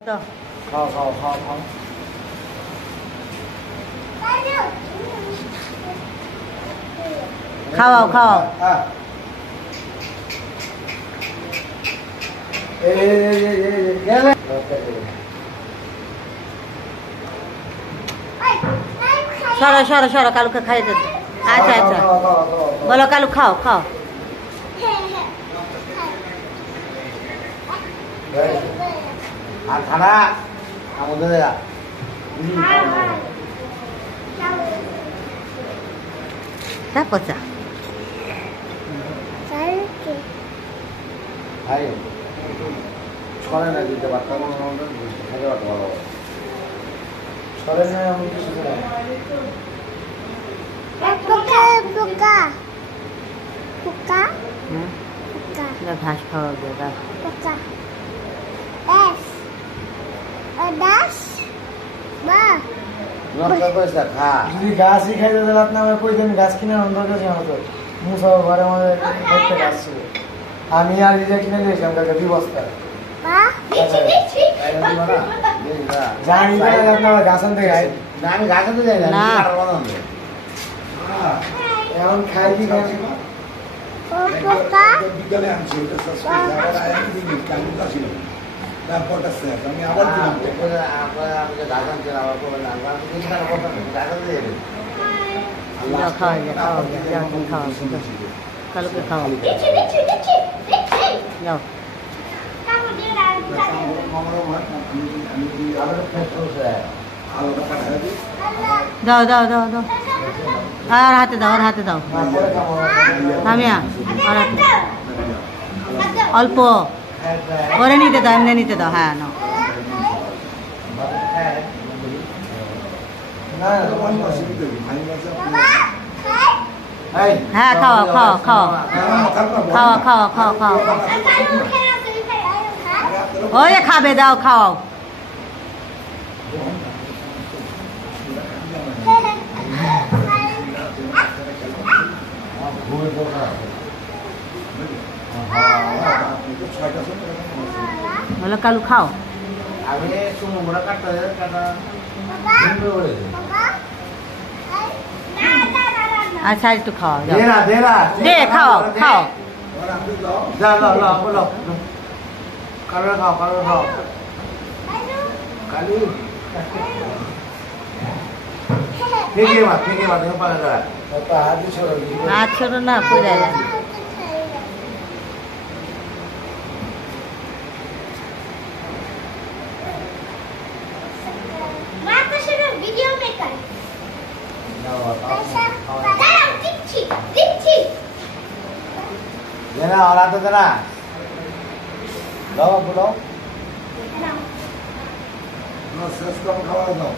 তো খাও খাও খাও খাও খাওয়াও খাওয়াও সরো সরো সরো কালুকে খাইয়ে দে। আচ্ছা আচ্ছা বলো কালু খাও খাও। আর খানা আমাদের তা পচা ভাই ছড়ে না দিতে পারতাম খেতে পারতো ভালো ছড়ে না এমন কিছু ঘাস খাওয়া দাদা যদি গাছই খাইতে দিলাম না আমি কই দিন গাছ কিনে অন্ধ কাছে হতো মুসা ঘরে আমাদের একটা গাছ ছিল আমি আর নিজে কিনে দিয়েছিলাম কালকে 2 বস্তা জানি না আপনার গাছ আনতে যাই না আমি গাছ আনতে যাই না এখন খাই কি খাই বিকালে আনছি তারপর আমি আবার কালুকে খাওয়া যাও দাও দাও দাও দাও আর হাতে দাও আর হাতে দাও কামিয়া আর হাতে অল্প ওরে নিতে দাও এমনি নিতে দাও। হ্যাঁ নাও হ্যাঁ খাওয়া খাওয়া খাওয়া খাওয়া খাওয়া খাওয়া খাওয়া ওই খাবে দাও খাওয়াও বলো কালু খাও আচ্ছা একটু খাওয়া দে খাও খাও কালো খাও কালো খাও কালি ফেঁকে মা তুমি পালা করা হাত ছোটো না পড়ে যায় देना और आता देना लो बोलो না শেষ কম খাওয়া দাও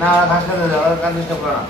ना घास कर दे और कान डिस्टर्ब करना